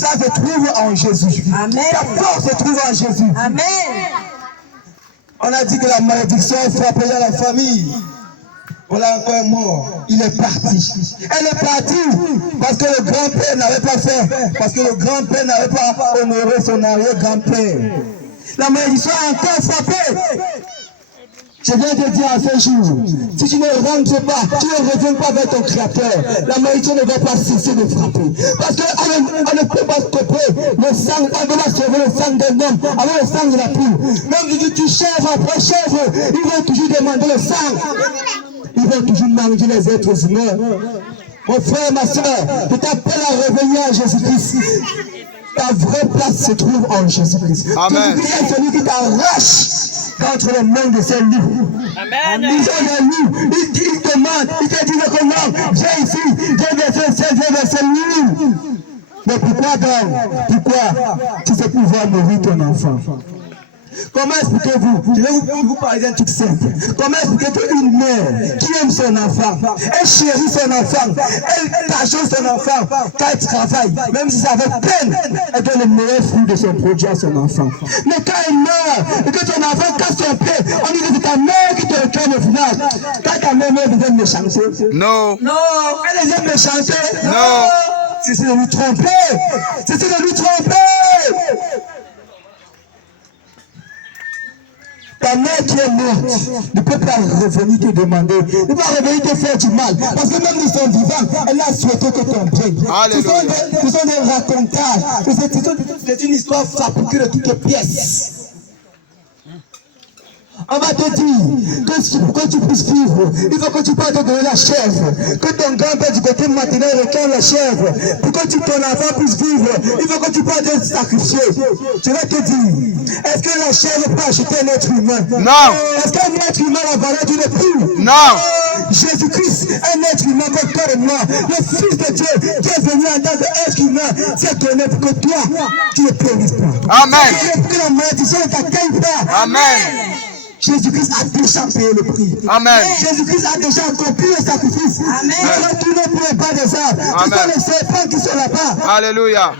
ça se trouve en Jésus. Amen. Ta force se trouve en Jésus. Amen. On a dit que la malédiction frappait la famille. Voilà encore un mort. Il est parti. Elle est partie parce que le grand-père n'avait pas fait. Parce que le grand-père n'avait pas honoré son arrière-grand-père. La malédiction a encore frappé. Je viens de dire à ce jour, si tu ne rentres pas, tu ne reviens pas vers ton créateur, la malédiction ne va pas cesser de frapper. Parce qu'on ne peut pas stopper le sang, on ne peut pas sauver le sang d'un homme avec le sang de la poule. Même si tu chèvre après chèvre, ils vont toujours demander le sang. Ils vont toujours manger les êtres humains. Mon frère, ma soeur, je t'appelle à revenir à Jésus-Christ. Ta vraie place se trouve en Jésus-Christ. Jésus-Christ est celui qui t'arrache contre les mains de ces loups. Amen. Ils ont des loups, ils demandent, ils te disent que non, viens ici, viens vers ces loups. Mais pourquoi donc? Pourquoi? Si c'est pour voir mourir ton enfant. Comment expliquez-vous? Je vais vous parler d'un truc simple. Comment expliquez qu'une mère qui aime son enfant, elle chérit son enfant, elle cachonne son enfant, quand elle travaille, même si c'est avec peine, elle donne le meilleur fruit de son produit à son enfant. Mais quand elle meurt, et que ton enfant casse son pied, on dit que c'est ta mère qui te réclame au final. Quand ta mère meurt, devient méchanceté. Non. Non. Elle devient méchanceté. Non. C'est de nous tromper. C'est de nous tromper. Ta mère qui est morte ne peut pas revenir te demander, ne peut pas revenir te faire du mal. Parce que même ils sont vivants, elle a souhaité que ton bien. Ce sont des racontages. C'est une histoire fabriquée de toutes pièces. On va te dire que pour que tu puisses vivre, il faut que tu partes te donner la chèvre. Que ton grand-père du côté maternel réclame la chèvre. Pour que ton enfant puisse vivre, il faut que tu partes te sacrifier. Je vais te dire, est-ce que la chèvre peut acheter un être humain? Non. Est-ce qu'un être humain a la valeur d'une épouse? Non. Jésus-Christ, un être humain comme toi et moi, le Fils de Dieu qui est venu en tant qu'être humain, s'est donné pour que toi, tu ne périsses pas. Amen. Pour que la malédiction ne t'atteigne pas. Amen. Jésus-Christ a déjà payé le prix. Amen. Jésus-Christ a déjà accompli le sacrifice. Amen. Retournez pour les bas des arbres. Ce sont les serpents qui sont là-bas. Alléluia.